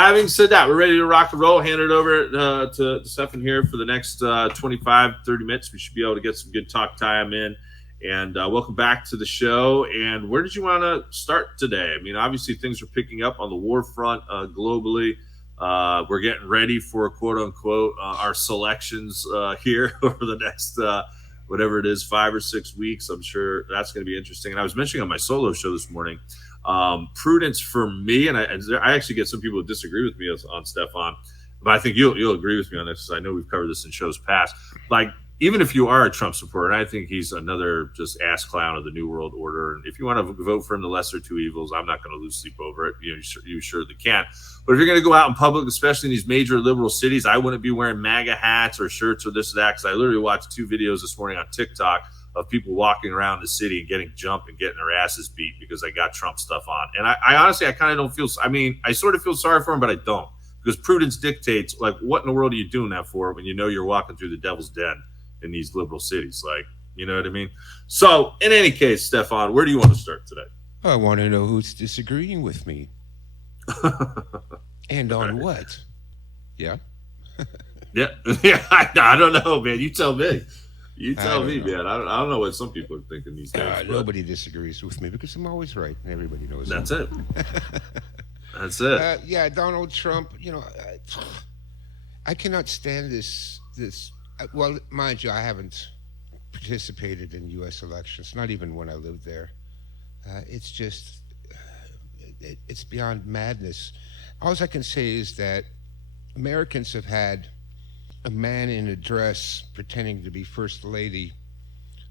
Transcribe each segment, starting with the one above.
having said that, we're ready to rock and roll. Hand it over to Stefan here for the next 25, 30 minutes. We should be able to get some good talk time in. And welcome back to the show. And where did you want to start today? I mean, obviously things are picking up on the war front globally. We're getting ready for, quote unquote, our selections here over the next whatever it is, 5 or 6 weeks. I'm sure that's going to be interesting. And I was mentioning on my solo show this morning, prudence for me, and I actually get some people who disagree with me on Stefan, but I think you'll agree with me on this, because I know we've covered this in shows past. Like, even if you are a Trump supporter, and I think he's another just ass clown of the New World Order, and if you want to vote for him, the lesser two evils, I'm not going to lose sleep over it. You surely can. But if you're going to go out in public, especially in these major liberal cities, I wouldn't be wearing MAGA hats or shirts or this or that, because I literally watched 2 videos this morning on TikTok of people walking around the city and getting jumped and getting their asses beat because they got Trump stuff on. And I honestly, I kind of don't feel, I sort of feel sorry for them, but I don't. Because prudence dictates, like, what in the world are you doing that for when you know you're walking through the devil's den in these liberal cities? Like, you know what I mean? So, in any case, Stefan, where do you want to start today? I want to know who's disagreeing with me. And on what? Yeah? Yeah, I don't know, man. You tell me. You tell me, man. I don't know what some people are thinking these days. Nobody disagrees with me because I'm always right, and everybody knows that. That's it. That's it. Yeah, Donald Trump, I cannot stand this. Well, mind you, I haven't participated in U.S. elections, not even when I lived there. It's just, it's beyond madness. All I can say is that Americans have had a man in a dress pretending to be First Lady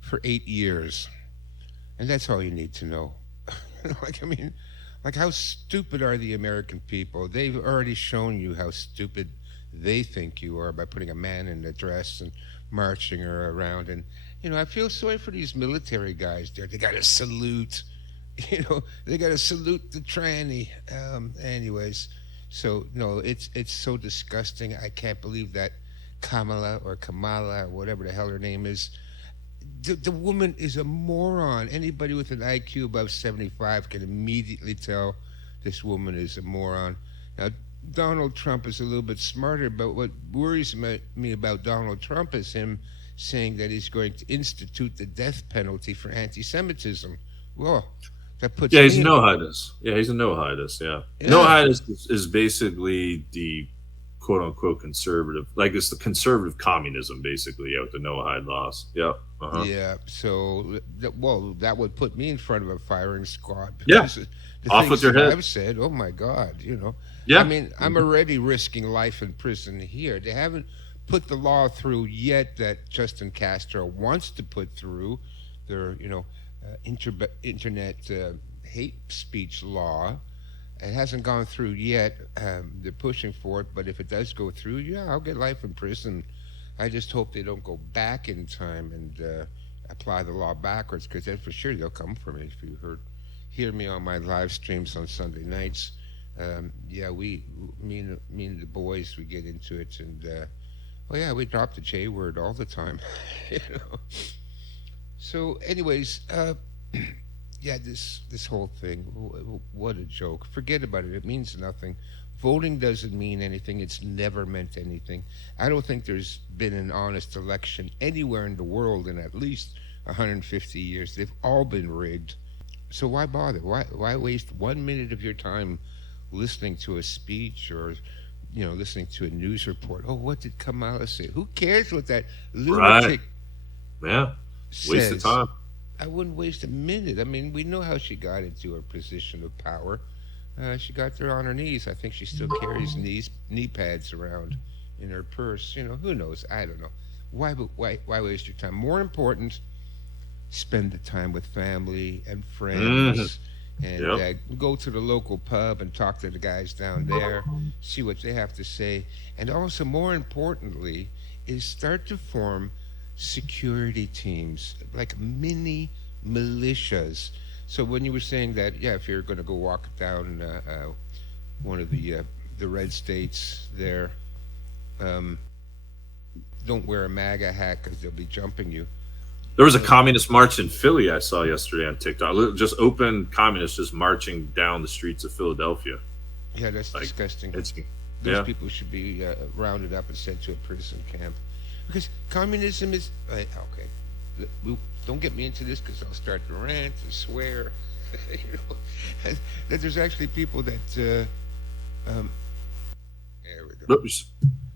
for 8 years. And that's all you need to know. Like, how stupid are the American people? They've already shown you how stupid they think you are by putting a man in a dress and marching her around. And, I feel sorry for these military guys there. They got to salute, they got to salute the tranny. Anyways, so, no, it's so disgusting. I can't believe that Kamala or whatever the hell her name is, the woman is a moron. Anybody with an IQ above 75 can immediately tell this woman is a moron. Now, Donald Trump is a little bit smarter, but what worries me about Donald Trump is him saying that he's going to institute the death penalty for anti-Semitism. Well, that puts he's a no-hiatus. Yeah, he's a no-hiatus, yeah. No-hiatus is basically the quote-unquote conservative, like it's the conservative communism, basically, with the no-hide laws. Yep. Uh-huh. Yeah, so, that would put me in front of a firing squad. Yeah, off with your head. I've said, oh my God, Yeah. I mean, I'm already risking life in prison here. They haven't put the law through yet that Justin Castro wants to put through, their, internet hate speech law. It hasn't gone through yet. They're pushing for it, but if it does go through, yeah, I'll get life in prison. I just hope they don't go back in time and apply the law backwards, because then for sure they'll come for me. If you hear me on my live streams on Sunday nights, me and the boys, we get into it, and we drop the J word all the time, So, anyways, this whole thing, what a joke. Forget about it. It means nothing. Voting doesn't mean anything. It's never meant anything. I don't think there's been an honest election anywhere in the world in at least 150 years. They've all been rigged. So why bother? Why waste 1 minute of your time listening to a speech or, listening to a news report? Oh, what did Kamala say? Who cares what that lunatic Yeah. Waste of time. I wouldn't waste a minute. I mean, we know how she got into her position of power. She got there on her knees. I think she still carries knee pads around in her purse. Who knows? I don't know. Why waste your time? More important, spend the time with family and friends, and go to the local pub and talk to the guys down there, see what they have to say. And also, more importantly, is start to form security teams, like mini militias. So when you were saying that, if you're going to go walk down one of the red states there, don't wear a MAGA hat because they'll be jumping you. There was a communist march in Philly I saw yesterday on TikTok. Just open communists just marching down the streets of Philadelphia. Yeah, that's Like, disgusting. it's Those yeah. people should be rounded up and sent to a prison camp. Because communism is okay. We, don't get me into this because I'll start to rant and swear. you know, that there's actually people that. There we go. Oops.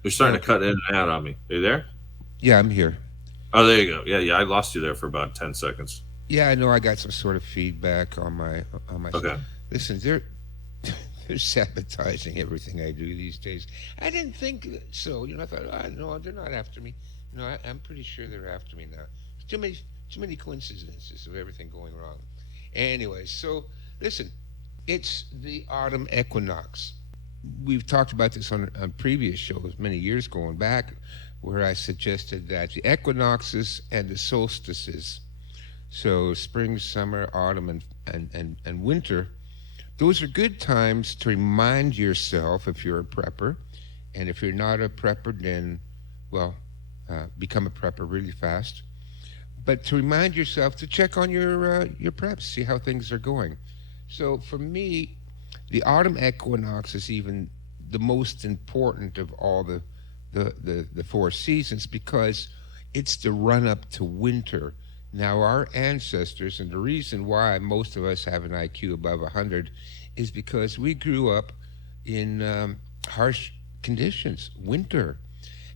You're starting to Okay. cut in and out on me. Are you there? Yeah, I'm here. Oh, there you go. Yeah, yeah. I lost you there for about 10 seconds. Yeah, I know I got some sort of feedback on my. Okay. Listen, they're sabotaging everything I do these days. I didn't think so. I thought, no, they're not after me. I'm pretty sure they're after me now. Too many, too many coincidences of everything going wrong. Anyway, so listen, it's the autumn equinox. We've talked about this on previous shows many years going back, where I suggested that the equinoxes and the solstices, so spring, summer, autumn, and winter, those are good times to remind yourself if you're a prepper. And if you're not a prepper, then, well, become a prepper really fast. But to remind yourself to check on your preps, see how things are going. So for me, the autumn equinox is even the most important of all the four seasons because it's the run up to winter. Now, our ancestors, and the reason why most of us have an IQ above 100 is because we grew up in harsh conditions, winter,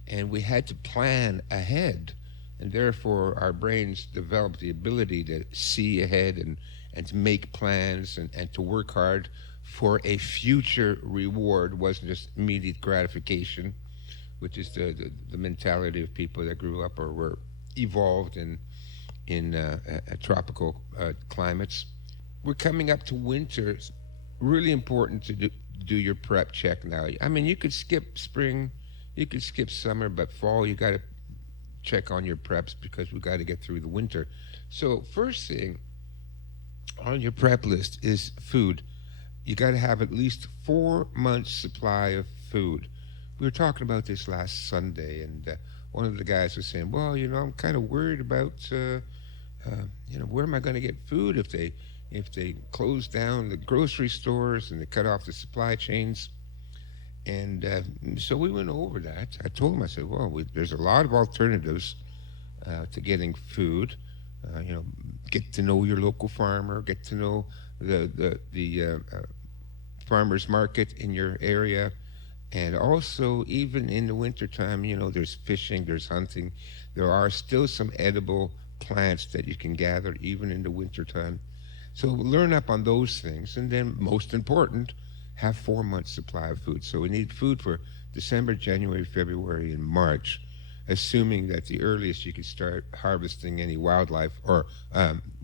and we had to plan ahead. And therefore, our brains developed the ability to see ahead and to make plans and to work hard for a future reward. It wasn't just immediate gratification, which is the mentality of people that grew up or were evolved in tropical climates. We're coming up to winter. It's really important to do your prep check now. I mean, you could skip spring, you could skip summer, but fall, you got to check on your preps because we got to get through the winter. So, first thing on your prep list is food. You got to have at least 4 months' supply of food. We were talking about this last Sunday, and one of the guys was saying, "Well, I'm kind of worried about, where am I going to get food if they close down the grocery stores and they cut off the supply chains?" And so we went over that. I told him, I said, "Well, there's a lot of alternatives to getting food. Get to know your local farmer, get to know the farmers market in your area." And also, even in the wintertime, there's fishing, there's hunting. There are still some edible plants that you can gather even in the wintertime. So learn up on those things. And then, most important, have 4 months supply of food. So we need food for December, January, February, and March, assuming that the earliest you can start harvesting any wildlife or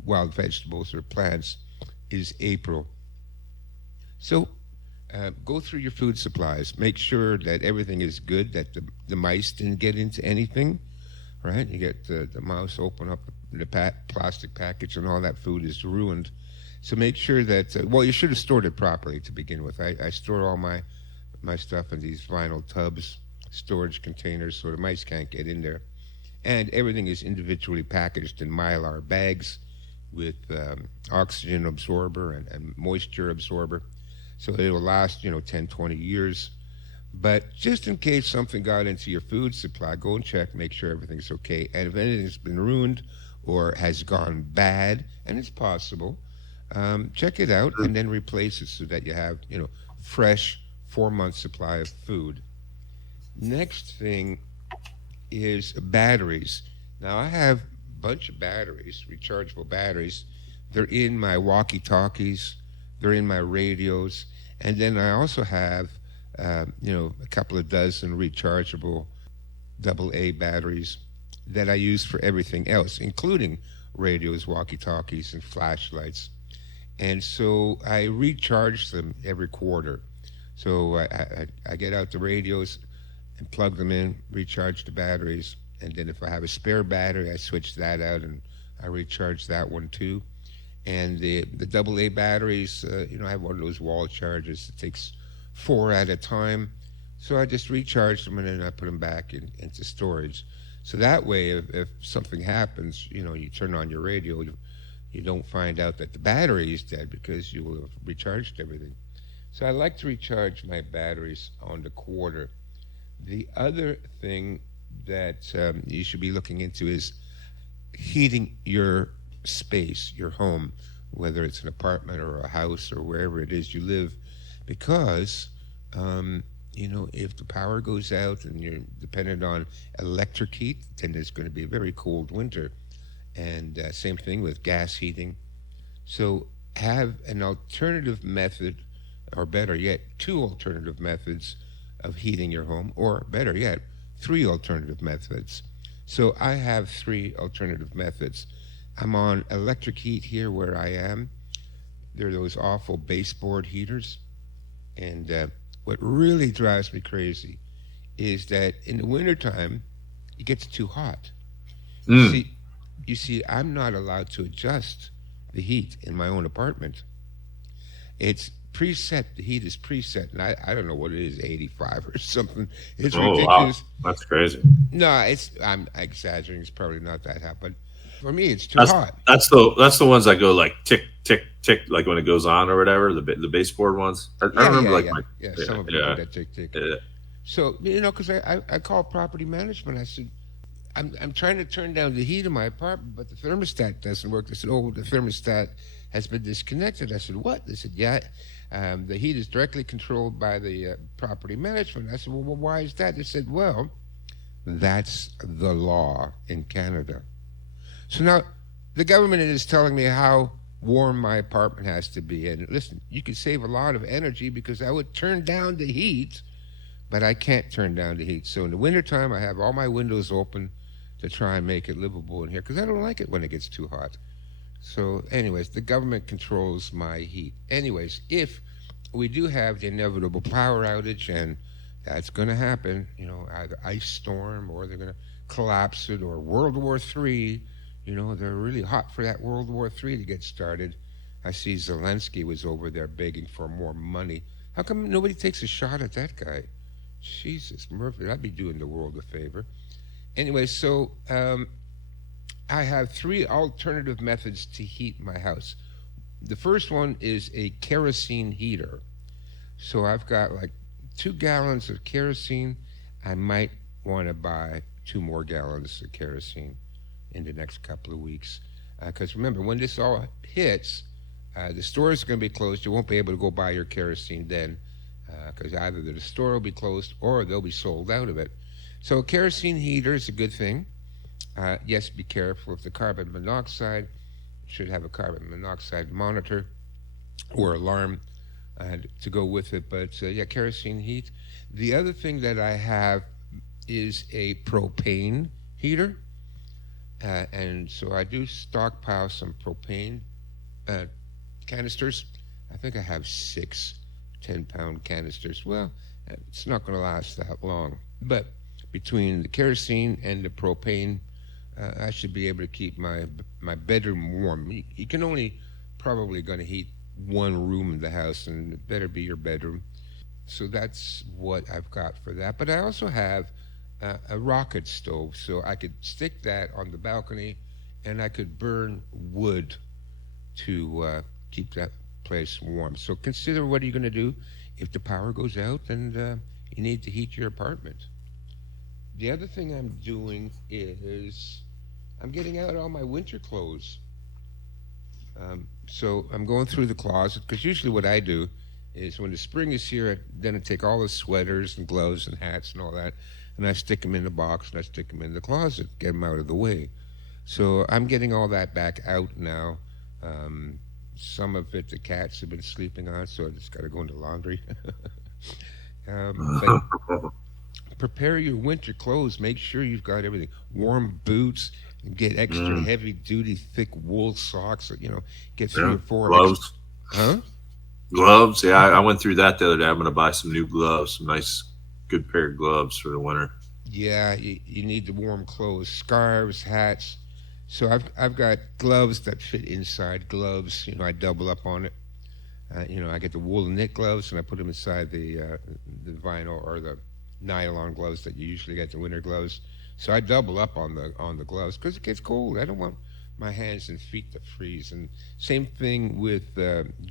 wild vegetables or plants is April. So go through your food supplies. Make sure that everything is good, that the mice didn't get into anything, right? You get the mouse open up the plastic package and all that food is ruined. So make sure that, you should have stored it properly to begin with. I store all my stuff in these vinyl tubs, storage containers, so the mice can't get in there. And everything is individually packaged in Mylar bags with oxygen absorber and moisture absorber. So it will last, 10, 20 years. But just in case something got into your food supply, go and check, make sure everything's okay. And if anything's been ruined or has gone bad, and it's possible, check it out and then replace it so that you have, fresh 4 month supply of food. Next thing is batteries. Now I have a bunch of batteries, rechargeable batteries. They're in my walkie-talkies, they're in my radios, and then I also have, a couple of dozen rechargeable AA batteries that I use for everything else, including radios, walkie-talkies, and flashlights. And so I recharge them every quarter. So I get out the radios and plug them in, recharge the batteries, and then if I have a spare battery, I switch that out and I recharge that one too. And the AA batteries, I have one of those wall chargers that takes 4 at a time. So I just recharge them and then I put them back into storage. So that way, if something happens, you turn on your radio, you don't find out that the battery is dead because you will have recharged everything. So I like to recharge my batteries on the quarter. The other thing that you should be looking into is heating your space, your home, whether it's an apartment or a house or wherever it is you live, because if the power goes out and you're dependent on electric heat, then there's going to be a very cold winter. And same thing with gas heating. So have an alternative method, or better yet, two alternative methods of heating your home, or better yet, three alternative methods. So I have three alternative methods. I'm on electric heat here where I am. They're those awful baseboard heaters. And what really drives me crazy is that in the wintertime, it gets too hot. You see, I'm not allowed to adjust the heat in my own apartment. It's preset. The heat is preset, and I don't know what it is, 85 or something. It's ridiculous. Wow, that's crazy. No, I'm exaggerating. It's probably not that hot, but for me, it's too hot. That's the ones that go like tick tick tick, like when it goes on or whatever. The baseboard ones. I remember some of them do that tick tick. Yeah. So because I called property management. I said, I'm trying to turn down the heat in my apartment, but the thermostat doesn't work. They said, oh, the thermostat has been disconnected. I said, what? They said, yeah, the heat is directly controlled by the property management. I said, well, why is that? They said, well, that's the law in Canada. So now the government is telling me how warm my apartment has to be. And listen, you could save a lot of energy because I would turn down the heat, but I can't turn down the heat. So in the wintertime, I have all my windows open to try and make it livable in here because I don't like it when it gets too hot. So anyways, the government controls my heat. Anyways, if we do have the inevitable power outage, and that's going to happen, either ice storm or they're going to collapse it, or World War III, they're really hot for that World War III to get started. I see Zelensky was over there begging for more money. How come nobody takes a shot at that guy? Jesus, Murphy, I'd be doing the world a favor. Anyway, so I have three alternative methods to heat my house. The first one is a kerosene heater. So I've got like 2 gallons of kerosene. I might want to buy 2 more gallons of kerosene in the next couple of weeks. Because remember, when this all hits, the stores are going to be closed. You won't be able to go buy your kerosene then, because either the store will be closed or they'll be sold out of it. So a kerosene heater is a good thing. Yes, be careful of the carbon monoxide. Should have a carbon monoxide monitor or alarm to go with it. But kerosene heat. The other thing that I have is a propane heater. And so I do stockpile some propane canisters. I think I have 6 10-pound canisters. Well, it's not going to last that long. But between the kerosene and the propane, I should be able to keep my bedroom warm. You can only probably going to heat one room in the house, and it better be your bedroom. So that's what I've got for that. But I also have a rocket stove, so I could stick that on the balcony, and I could burn wood to keep that place warm. So consider, what are you going to do if the power goes out and you need to heat your apartment? The other thing I'm doing is I'm getting out all my winter clothes. So I'm going through the closet, because usually what I do is when the spring is here, then I take all the sweaters and gloves and hats and all that, and I stick them in the box and I stick them in the closet, get them out of the way. So I'm getting all that back out now. Some of it the cats have been sleeping on, so I just got to go into laundry. But prepare your winter clothes. Make sure you've got everything. Warm boots, and get extra heavy-duty, thick wool socks. Get 3 or 4 gloves. Huh? Gloves. Yeah, I went through that the other day. I'm going to buy some new gloves, some nice, good pair of gloves for the winter. Yeah, you need the warm clothes, scarves, hats. So I've got gloves that fit inside gloves. I double up on it. I get the wool knit gloves, and I put them inside the vinyl or the nylon gloves that you usually get, the winter gloves. So I double up on the gloves because it gets cold. I don't want my hands and feet to freeze. And same thing with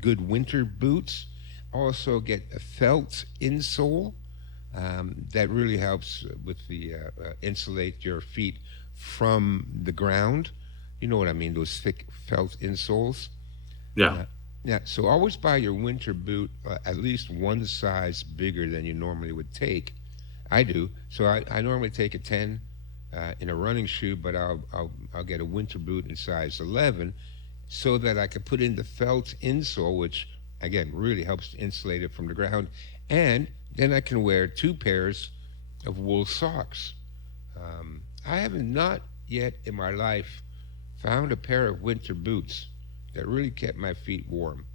good winter boots. Also get a felt insole. That really helps with the insulate your feet from the ground. You know what I mean? Those thick felt insoles. Yeah. Yeah. So always buy your winter boot at least one size bigger than you normally would take. I do. So I normally take a 10 in a running shoe, but I'll get a winter boot in size 11 so that I can put in the felt insole, which again really helps to insulate it from the ground, and then I can wear 2 pairs of wool socks. I have not yet in my life found a pair of winter boots that really kept my feet warm.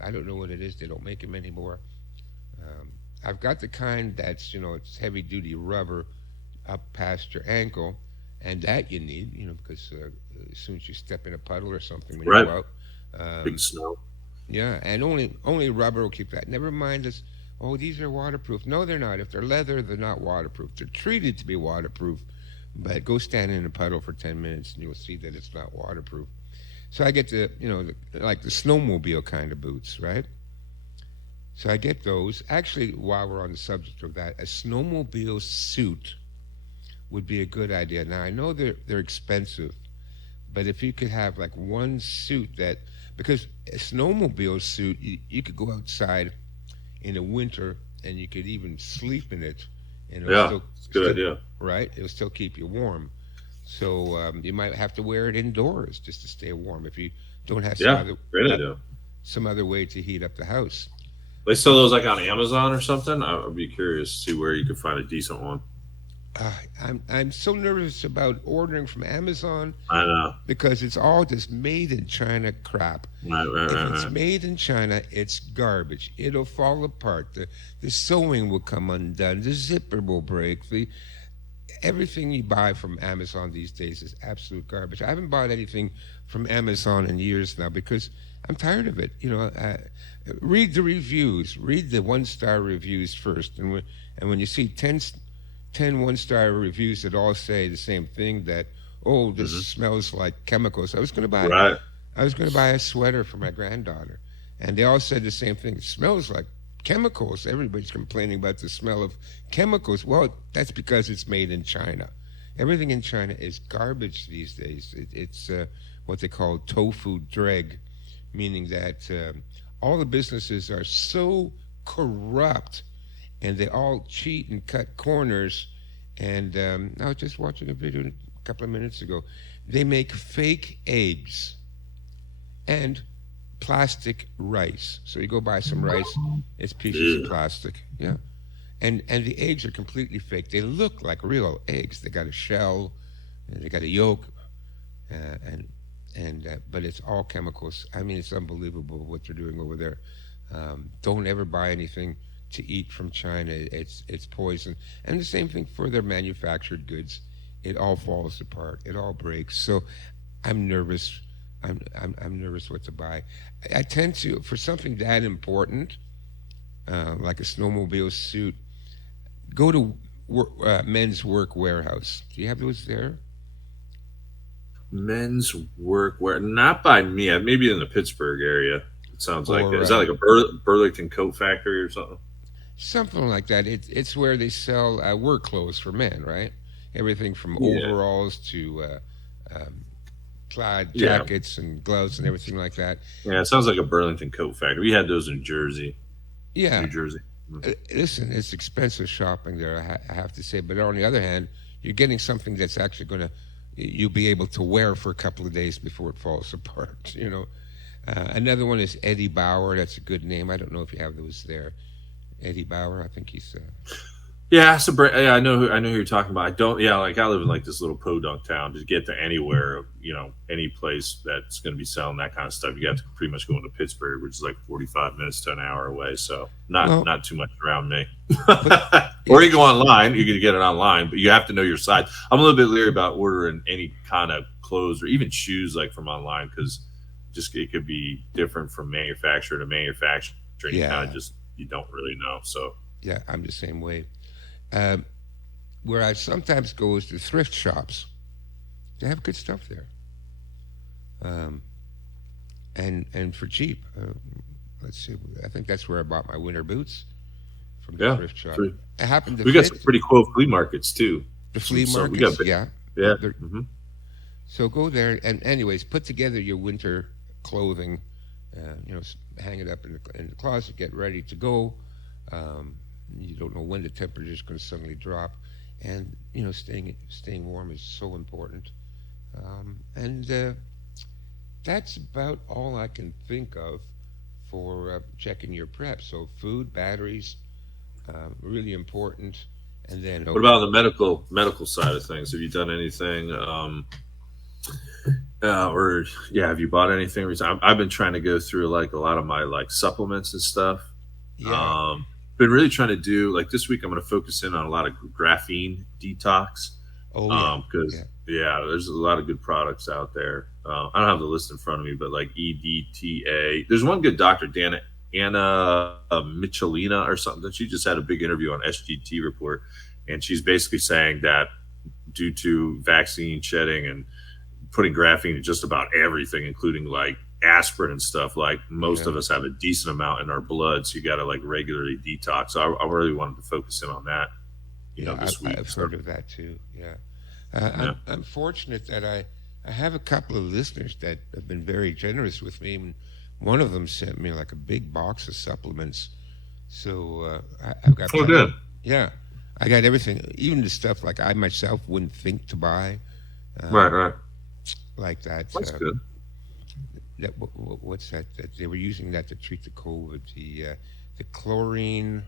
I don't know what it is. They don't make them anymore. I've got the kind that's, it's heavy duty rubber up past your ankle, and that you need, because as soon as you step in a puddle or something when you go out. Big snow. Yeah, and only rubber will keep that. Never mind this, oh, these are waterproof. No, they're not. If they're leather, they're not waterproof. They're treated to be waterproof, but go stand in a puddle for 10 minutes and you'll see that it's not waterproof. So I get like the snowmobile kind of boots, right? So I get those. Actually, while we're on the subject of that, a snowmobile suit would be a good idea. Now, I know they're expensive, but if you could have like one suit because a snowmobile suit, you could go outside in the winter and you could even sleep in it. And it's a good idea. Right? It'll still keep you warm. So you might have to wear it indoors just to stay warm if you don't have some other way to heat up the house. They sell those like on Amazon or something. I'd be curious to see where you could find a decent one. I'm so nervous about ordering from Amazon. I know, because it's all this made in China crap. If it's made in China, it's garbage. It'll fall apart. The sewing will come undone. The zipper will break. Everything you buy from Amazon these days is absolute garbage. I haven't bought anything from Amazon in years now because I'm tired of it. Read the reviews. Read the 1-star reviews first, and when you see 10 1-star reviews that all say the same thing, that this smells like chemicals. I was going to buy a sweater for my granddaughter, and they all said the same thing. It smells like chemicals. Everybody's complaining about the smell of chemicals. Well, that's because it's made in China. Everything in China is garbage these days. It's what they call Tofu Drg, meaning that all the businesses are so corrupt and they all cheat and cut corners. And I was just watching a video a couple of minutes ago. They make fake eggs and plastic rice. So you go buy some rice, it's pieces of plastic. Yeah. And the eggs are completely fake. They look like real eggs. They got a shell, and they got a yolk, but it's all chemicals. I mean, it's unbelievable what they're doing over there. Don't ever buy anything to eat from China. It's poison. And the same thing for their manufactured goods. It all falls apart. It all breaks. So I'm nervous. I'm nervous what to buy. I tend to, for something that important, like a snowmobile suit, go to Men's Work Warehouse. Do you have those there? Men's Workwear, not by me. Maybe in the Pittsburgh area. It sounds like is that like a Burlington Coat Factory or something? Something like that. It's where they sell work clothes for men, right? Everything from overalls to plaid jackets and gloves and everything like that. Yeah, it sounds like a Burlington Coat Factory. We had those in Jersey. Yeah, New Jersey. Listen, it's expensive shopping there, I have to say. But on the other hand, you're getting something that's actually going to you'll be able to wear for a couple of days before it falls apart. Another one is Eddie Bauer. That's a good name. I don't know if you have those there. Eddie Bauer, I think he's. Yeah, I know who you're talking about. I don't. Yeah, like I live in like this little podunk town. To get to anywhere, any place that's going to be selling that kind of stuff, you have to pretty much go into Pittsburgh, which is like 45 minutes to an hour away. So not too much around me. Or you go online. You can get it online, but you have to know your size. I'm a little bit leery about ordering any kind of clothes or even shoes like from online because it could be different from manufacturer to manufacturer. And you kind of you don't really know. So yeah, I'm the same way. Where I sometimes go is to thrift shops. They have good stuff there, and for cheap. let's see, I think that's where I bought my winter boots from the Yeah. thrift shop. Three. It happened to We got some fit pretty cool flea markets too. the flea So we got markets. Yeah. yeah. So go there and, anyways, put together your winter clothing. Hang it up in the closet. Get ready to go. You don't know when the temperature is going to suddenly drop, and staying warm is so important. And that's about all I can think of for checking your prep. So food, batteries, really important. And then What about the medical side of things? Have you done anything? Or yeah, have you bought anything recently? I've been trying to go through like a lot of my like supplements and stuff. Yeah. Been really trying to do like this week. I'm going to focus in on a lot of graphene detox. Oh yeah. Because there's a lot of good products out there. I don't have the list in front of me, but like EDTA. There's one good doctor, Anna Michelina or something. She just had a big interview on SGT Report, and she's basically saying that due to vaccine shedding and putting graphene in just about everything, including like aspirin and stuff, like most of us have a decent amount in our blood, so you got to like regularly detox. So I really wanted to focus in on that. This week. I've heard of that too. Yeah. I'm fortunate that I have a couple of listeners that have been very generous with me. And one of them sent me like a big box of supplements. So I've got. Oh, good. Yeah, I got everything, even the stuff like I myself wouldn't think to buy. Right. Like that. That's good. What's that? That they were using that to treat the COVID. The chlorine.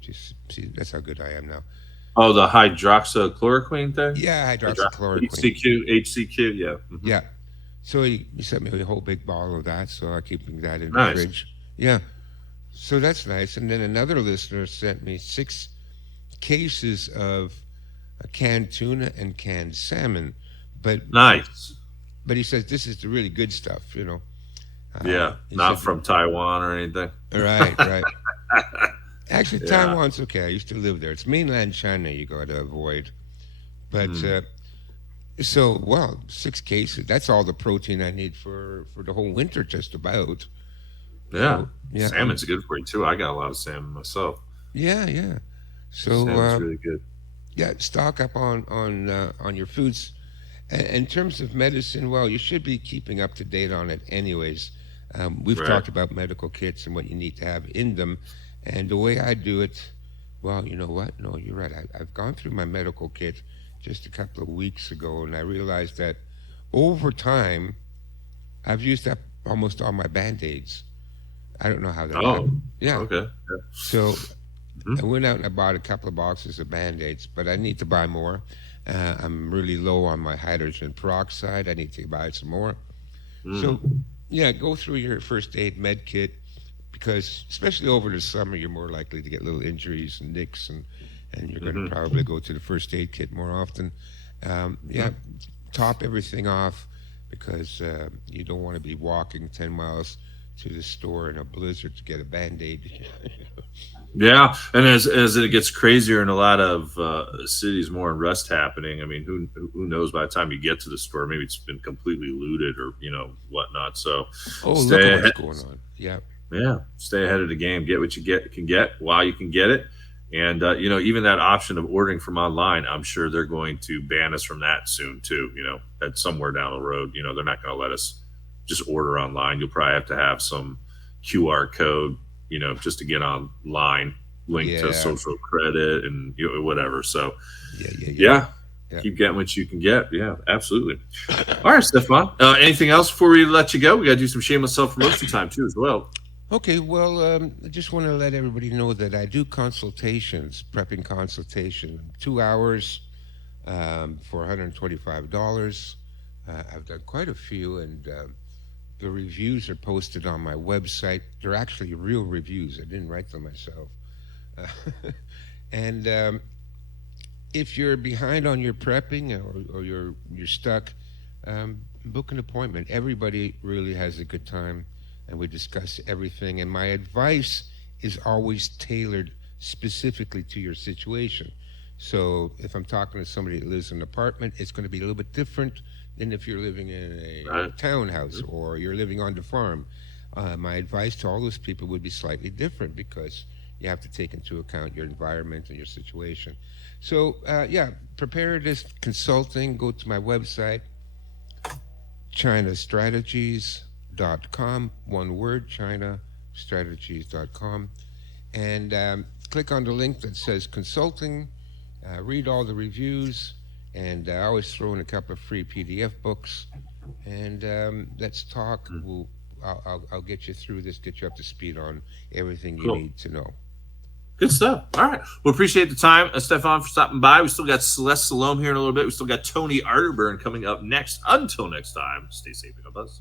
Just see, that's how good I am now. Oh, the hydroxychloroquine thing? Yeah, hydroxychloroquine. HCQ, yeah. Mm-hmm. Yeah. So he sent me a whole big bottle of that, so I'm keeping that in the Nice. fridge. Yeah. So that's nice. And then another listener sent me 6 cases of canned tuna and canned salmon. But Nice. But he says this is the really good stuff, Yeah, not from Taiwan or anything. Right. Actually, Taiwan's okay. I used to live there. It's mainland China you got to avoid. But 6 cases. That's all the protein I need for the whole winter, just about. Yeah. So, Salmon's good for you too. I got a lot of salmon myself. Yeah. So Salmon's really good. Yeah, stock up on your foods. In terms of medicine, well, you should be keeping up to date on it, anyways. We've talked about medical kits and what you need to have in them. And the way I do it, well, you know what? No, you're right. I've gone through my medical kit just a couple of weeks ago, and I realized that over time, I've used up almost all my Band-Aids. I don't know how that happened. Yeah. Okay. Yeah. So I went out and I bought a couple of boxes of Band-Aids, but I need to buy more. I'm really low on my hydrogen peroxide. I need to buy some more. So, go through your first aid med kit, because especially over the summer, you're more likely to get little injuries and nicks, and you're going to probably go to the first aid kit more often. Top everything off, because you don't want to be walking 10 miles to the store in a blizzard to get a Band-Aid. Yeah, and as it gets crazier in a lot of cities, more unrest happening. I mean, who knows? By the time you get to the store, maybe it's been completely looted or whatnot. So, look at what's going on. Yeah, stay ahead of the game. Get what you can get while you can get it, and even that option of ordering from online, I'm sure they're going to ban us from that soon too. At somewhere down the road, they're not going to let us just order online. You'll probably have to have some QR code. Just to get online, link to social credit and whatever. So, yeah. Keep getting what you can get. Yeah, absolutely. All right, Stefan. Anything else before we let you go? We got to do some shameless self-promotion time too, as well. Okay. Well, I just want to let everybody know that I do consultations, prepping consultation, 2 hours for $125. I've done quite a few, and the reviews are posted on my website. They're actually real reviews. I didn't write them myself. And if you're behind on your prepping or you're stuck, book an appointment. Everybody really has a good time, and we discuss everything. And my advice is always tailored specifically to your situation. So if I'm talking to somebody that lives in an apartment, it's going to be a little bit different than if you're living in a townhouse or you're living on the farm. My advice to all those people would be slightly different because you have to take into account your environment and your situation. So, preparedness consulting, go to my website, chinastrategies.com, one word, chinastrategies.com, and click on the link that says consulting, read all the reviews, and I always throw in a couple of free PDF books, and let's talk. I'll get you through this, get you up to speed on everything you need to know. Good stuff. All right. Well, appreciate the time, Stefan, for stopping by. We still got Celeste Salome here in a little bit. We still got Tony Arterburn coming up next. Until next time, stay safe and God bless.